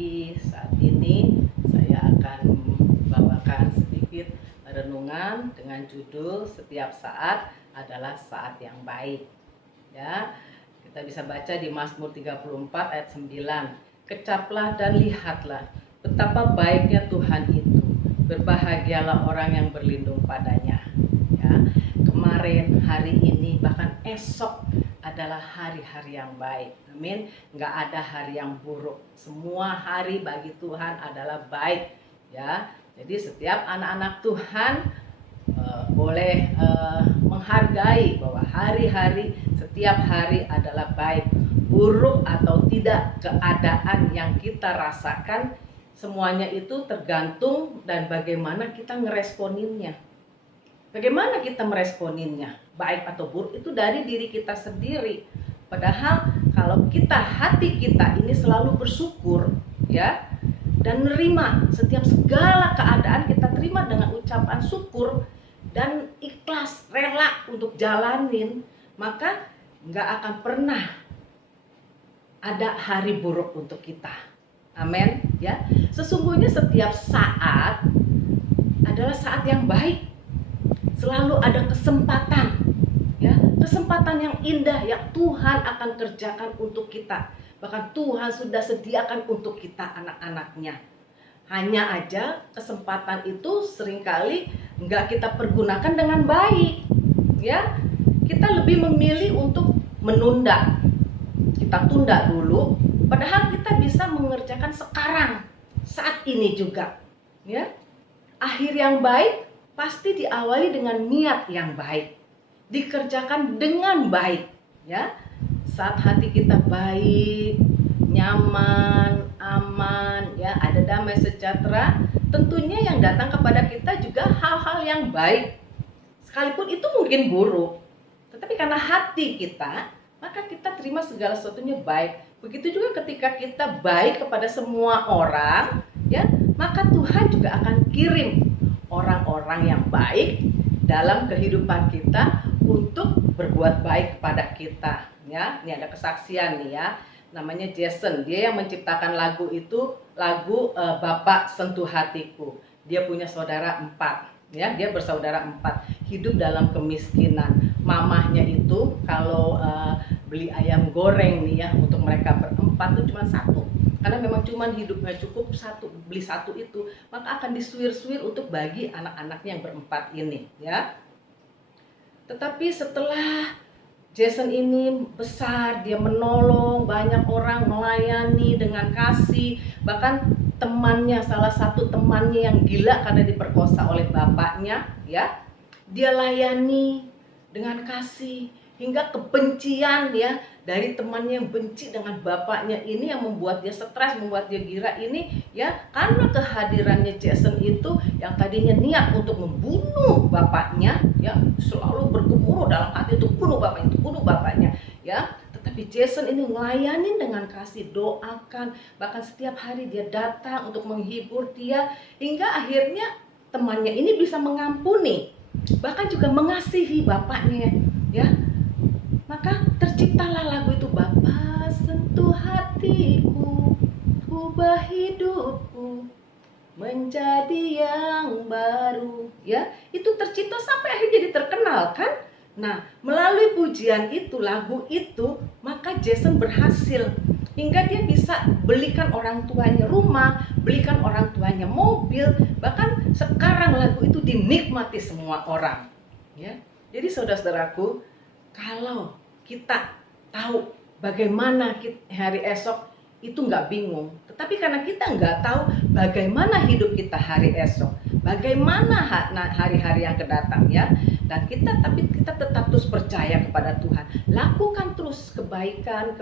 pagi. Saat ini saya akan membawakan sedikit renungan dengan judul Setiap Saat Adalah Saat yang Baik. Ya, kita bisa baca di Mazmur 34 ayat 9. Kecaplah dan lihatlah betapa baiknya Tuhan itu. Berbahagialah orang yang berlindung padanya. Ya, kemarin, hari ini, bahkan esok adalah hari-hari yang baik. Amin. Nggak ada hari yang buruk. Semua hari bagi Tuhan adalah baik. Ya, jadi setiap anak-anak Tuhan boleh menghargai bahwa hari-hari, setiap hari adalah baik. Buruk atau tidak keadaan yang kita rasakan, semuanya itu tergantung dan bagaimana kita ngeresponinnya. Bagaimana kita meresponinnya, baik atau buruk, itu dari diri kita sendiri. Padahal kalau hati kita ini selalu bersyukur, ya, dan menerima setiap segala keadaan, kita terima dengan ucapan syukur dan ikhlas, rela untuk jalanin, maka nggak akan pernah ada hari buruk untuk kita. Amin, ya. Sesungguhnya setiap saat adalah saat yang baik. Selalu ada kesempatan, ya, kesempatan yang indah yang Tuhan akan kerjakan untuk kita. Bahkan Tuhan sudah sediakan untuk kita, anak-anaknya. Hanya aja kesempatan itu seringkali nggak kita pergunakan dengan baik, ya. Kita lebih memilih untuk menunda. Kita tunda dulu, padahal kita bisa mengerjakan sekarang, saat ini juga, ya. Akhir yang baik pasti diawali dengan niat yang baik, dikerjakan dengan baik, ya. Saat hati kita baik, nyaman, aman, ya, ada damai sejahtera, tentunya yang datang kepada kita juga hal-hal yang baik, sekalipun itu mungkin buruk, tetapi karena hati kita, maka kita terima segala sesuatunya baik. Begitu juga ketika kita baik kepada semua orang, ya, maka Tuhan juga akan kirim orang-orang yang baik dalam kehidupan kita untuk berbuat baik kepada kita, ya. Ini ada kesaksian nih, ya, namanya Jason. Dia yang menciptakan lagu itu, lagu Bapak Sentuh Hatiku. Dia punya saudara 4, ya. Dia bersaudara 4, hidup dalam kemiskinan. Mamahnya itu kalau beli ayam goreng nih, ya, untuk mereka berempat itu cuma 1. Karena memang cuma hidupnya cukup beli 1 itu, maka akan disuir-suir untuk bagi anak-anaknya yang berempat ini, ya. Tetapi setelah Jason ini besar, dia menolong banyak orang, melayani dengan kasih. Bahkan temannya, salah satu temannya yang gila karena diperkosa oleh bapaknya, ya, dia layani dengan kasih. Hingga kebencian, ya, dari temannya yang benci dengan bapaknya ini yang membuat dia stres, membuat dia gila ini, ya, karena kehadirannya Jason itu yang tadinya niat untuk membunuh bapaknya, ya, selalu bergemuruh dalam hati untuk bunuh bapaknya, ya. Tetapi Jason ini melayani dengan kasih, doakan, bahkan setiap hari dia datang untuk menghibur dia, hingga akhirnya temannya ini bisa mengampuni, bahkan juga mengasihi bapaknya, ya. Maka terciptalah lagu itu, Bapa sentuh hatiku, ubah hidupku menjadi yang baru, ya. Itu tercipta sampai akhirnya jadi terkenal, kan. Nah, melalui pujian itu, lagu itu, maka Jason berhasil hingga dia bisa belikan orang tuanya rumah, belikan orang tuanya mobil. Bahkan sekarang lagu itu dinikmati semua orang, ya. Jadi saudara-saudaraku, kalau kita tahu bagaimana hari esok, itu nggak bingung. Tetapi karena kita nggak tahu bagaimana hidup kita hari esok, bagaimana hari-hari yang kedatang, ya, dan tapi kita tetap terus percaya kepada Tuhan. Lakukan terus kebaikan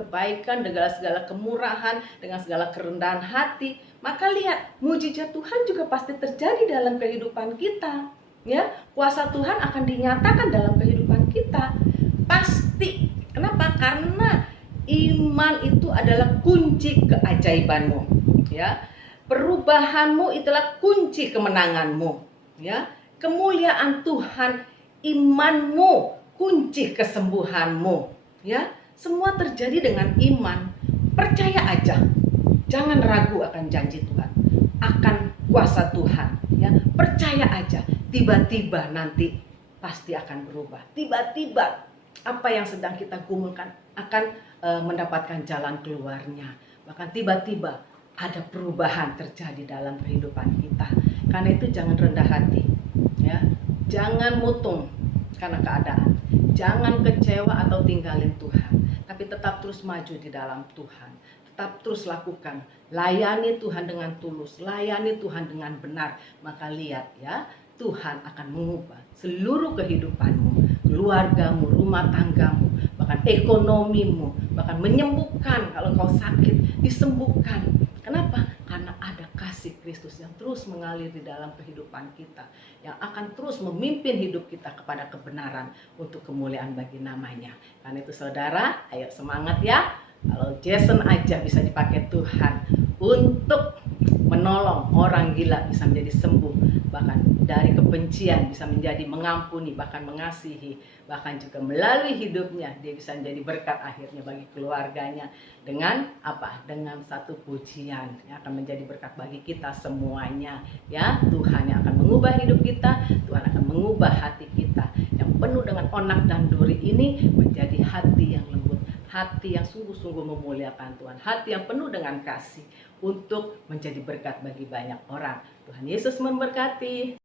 dengan segala kemurahan, dengan segala kerendahan hati. Maka lihat, mujizat Tuhan juga pasti terjadi dalam kehidupan kita, ya. Kuasa Tuhan akan dinyatakan dalam kehidupan kita. Pasti. Kenapa? Karena iman itu adalah kunci keajaibanmu, ya. Perubahanmu itulah kunci kemenanganmu, ya. Kemuliaan Tuhan, imanmu, kunci kesembuhanmu, ya. Semua terjadi dengan iman. Percaya aja. Jangan ragu akan janji Tuhan, akan kuasa Tuhan. Ya, percaya aja, tiba-tiba nanti pasti akan berubah. Tiba-tiba apa yang sedang kita gumulkan akan mendapatkan jalan keluarnya. Bahkan tiba-tiba ada perubahan terjadi dalam kehidupan kita. Karena itu jangan rendah hati, ya. Jangan mutung karena keadaan. Jangan kecewa atau tinggalin Tuhan, tapi tetap terus maju di dalam Tuhan. Tetap terus lakukan, layani Tuhan dengan tulus, layani Tuhan dengan benar. Maka lihat ya, Tuhan akan mengubah seluruh kehidupanmu, keluargamu, rumah tanggamu, bahkan ekonomimu, bahkan menyembuhkan. Kalau kau sakit, disembuhkan. Kenapa? Karena ada kasih Kristus yang terus mengalir di dalam kehidupan kita, yang akan terus memimpin hidup kita kepada kebenaran untuk kemuliaan bagi namanya. Karena itu saudara, ayo semangat ya. Kalau Jason aja bisa dipakai Tuhan untuk menolong orang gila bisa menjadi sembuh, bahkan dari kebencian bisa menjadi mengampuni, bahkan mengasihi, bahkan juga melalui hidupnya dia bisa menjadi berkat akhirnya bagi keluarganya. Dengan apa? Dengan satu pujian yang akan menjadi berkat bagi kita semuanya. Ya, Tuhan yang akan mengubah hidup kita, Tuhan akan mengubah hati kita yang penuh dengan onak dan duri ini menjadi hati yang lembut, hati yang sungguh-sungguh memuliakan Tuhan, hati yang penuh dengan kasih untuk menjadi berkat bagi banyak orang. Tuhan Yesus memberkati.